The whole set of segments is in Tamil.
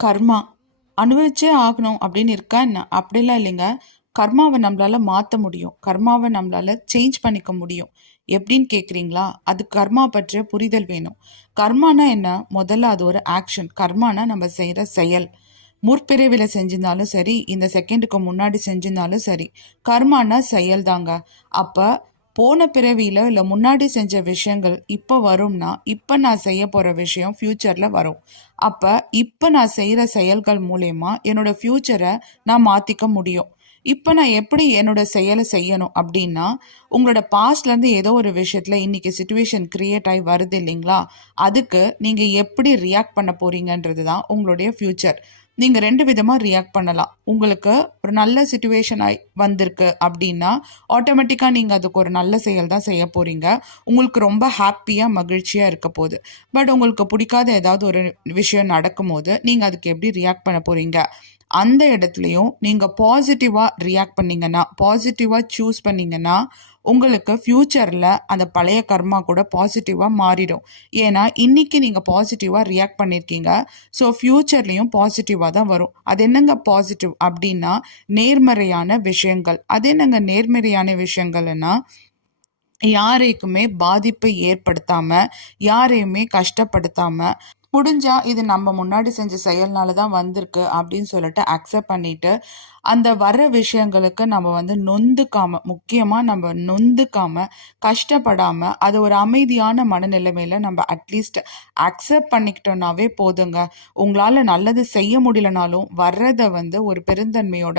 கர்மா அனுபவிச்சே ஆகணும் அப்படின்னு இருக்கா என்ன? அப்படிலாம் இல்லைங்க. கர்மாவை நம்மளால மாற்ற முடியும். கர்மாவை நம்மளால சேஞ்ச் பண்ணிக்க முடியும். எப்படின்னு கேட்குறீங்களா? அது கர்மா பற்றிய புரிதல் வேணும். கர்மானா என்ன? முதல்ல அது ஒரு ஆக்ஷன். கர்மானா நம்ம செய்கிற செயல். முற்பிறவில செஞ்சிருந்தாலும் சரி, இந்த செகண்டுக்கு முன்னாடி செஞ்சிருந்தாலும் சரி, கர்மானா செயல் தாங்க. அப்போ போன பிறவியில இல்லை முன்னாடி செஞ்ச விஷயங்கள் இப்போ வரும்னா, இப்போ நான் செய்ய போகிற விஷயம் ஃப்யூச்சரில் வரும். அப்போ இப்போ நான் செய்கிற செயல்கள் மூலயமா என்னோட ஃப்யூச்சரை நான் மாற்றிக்க முடியும். இப்போ நான் எப்படி என்னோட செயலை செய்யணும் அப்படின்னா, உங்களோட பாஸ்ட்லேருந்து ஏதோ ஒரு விஷயத்தில் இன்றைக்கி சுச்சுவேஷன் க்ரியேட் ஆகி வருது இல்லைங்களா, அதுக்கு நீங்கள் எப்படி ரியாக்ட் பண்ண போகிறீங்கன்றது தான் உங்களுடைய ஃப்யூச்சர். நீங்கள் 2 விதமாக ரியாக்ட் பண்ணலாம். உங்களுக்கு ஒரு நல்ல சிச்சுவேஷன் வந்திருக்கு அப்படின்னா ஆட்டோமேட்டிக்காக நீங்கள் அதுக்கு ஒரு நல்ல செயல் தான் செய்ய போகிறீங்க. உங்களுக்கு ரொம்ப ஹாப்பியாக மகிழ்ச்சியாக இருக்க போகுது. பட் உங்களுக்கு பிடிக்காத ஏதாவது ஒரு விஷயம் நடக்கும்போது நீங்கள் அதுக்கு எப்படி ரியாக்ட் பண்ண போகிறீங்க? அந்த இடத்துலையும் நீங்கள் பாசிட்டிவாக ரியாக்ட் பண்ணிங்கன்னா, பாசிட்டிவாக சூஸ் பண்ணிங்கன்னா, உங்களுக்கு ஃப்யூச்சரில் அந்த பழைய கர்மா கூட பாசிட்டிவாக மாறிடும். ஏன்னா இன்றைக்கி நீங்கள் பாசிட்டிவாக ரியாக்ட் பண்ணியிருக்கீங்க. ஸோ ஃப்யூச்சர்லேயும் பாசிட்டிவாக தான் வரும். அது என்னங்க பாசிட்டிவ் அப்படின்னா, நேர்மறையான விஷயங்கள். அது என்னங்க நேர்மறையான விஷயங்கள்னா, யாரைக்குமே பாதிப்பை ஏற்படுத்தாம, யாரையுமே கஷ்டப்படுத்தாம, முடிஞ்சா இது நம்ம முன்னாடி செஞ்ச செயல்னால தான் வந்திருக்கு அப்படின்னு சொல்லிட்டு அக்செப்ட் பண்ணிட்டு, அந்த வர்ற விஷயங்களுக்கு நம்ம வந்து நொந்துக்காம, முக்கியமாக நம்ம நொந்துக்காம, கஷ்டப்படாம, அது ஒரு அமைதியான மனநிலைமையில நம்ம அட்லீஸ்ட் அக்செப்ட் பண்ணிக்கிட்டோம்னாவே போதுங்க. உங்களால் நல்லது செய்ய முடியலனாலும் வர்றதை வந்து ஒரு பெருந்தன்மையோட,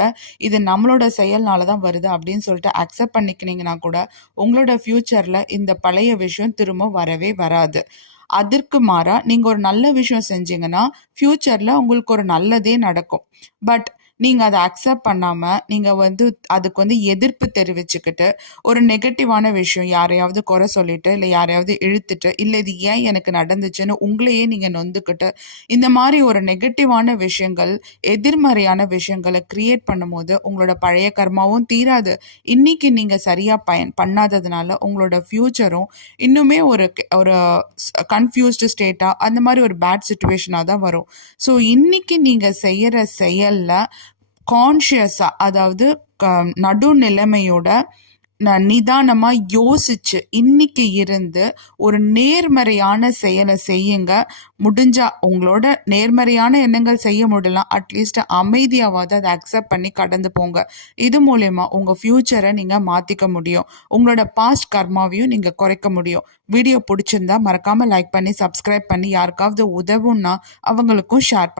இது நம்மளோட செயல்னால தான் வருது அப்படின்னு சொல்லிட்டு அக்செப்ட் பண்ணிக்கினீங்கன்னா கூட, உங்களோட ஃப்யூச்சரில் இந்த பழைய விஷயம் திரும்ப வரவே வராது. அதற்கு மாறா நீங்க ஒரு நல்ல விஷயம் செஞ்சீங்கன்னா, ஃப்யூச்சர்ல உங்களுக்கு ஒரு நல்லதே நடக்கும். பட் நீங்க அத அக்செப்ட் பண்ணாம, நீங்க வந்து அதுக்கு வந்து எதிர்ப்பு தெரிவிச்சுக்கிட்டு, ஒரு நெகட்டிவான விஷயம் யாரையாவது குறை சொல்லிட்டு, இல்ல யாரையாவது இழுத்துட்டு, இல்ல இது ஏன் எனக்கு நடந்துச்சுன்னு உங்களையே நீங்க நொந்துக்கிட்டு, இந்த மாரி ஒரு நெகட்டிவான விஷயங்கள், எதிர்மறையான விஷயங்கள கிரியேட் பண்ணும்போது, உங்களோட பழைய கர்மாவும் தீராது. இன்னைக்கு நீங்க சரியா பண்ணாததுனால, உங்களோட ஃப்யூச்சரும் இன்னுமே ஒரு ஒரு கன்ஃபியூஸ்டு ஸ்டேட்டா, அந்த மாரி ஒரு பேட் சிச்சுவேஷனா தான் வரும். ஸோ இன்னைக்கு நீங்க செய்யற செயல்ல கான்ஷியஸா, அதாவது நடுநிலைமையோட நிதானமா யோசிச்சு இன்னைக்கு இருந்து ஒரு நேர்மறையான செயலை செய்யுங்க. முடிஞ்சா உங்களோட நேர்மறையான எண்ணங்கள் செய்ய முடியலாம், அட்லீஸ்ட் அமைதியாவது அதை அக்செப்ட் பண்ணி கடந்து போங்க. இது மூலயமா உங்க ஃபியூச்சரை நீங்க மாத்திக்க முடியும். உங்களோட பாஸ்ட் கர்மாவையும் நீங்க குறைக்க முடியும். வீடியோ பிடிச்சிருந்தா மறக்காம லைக் பண்ணி சப்ஸ்கிரைப் பண்ணி, யாருக்காவது உதவுன்னா அவங்களுக்கும் ஷேர்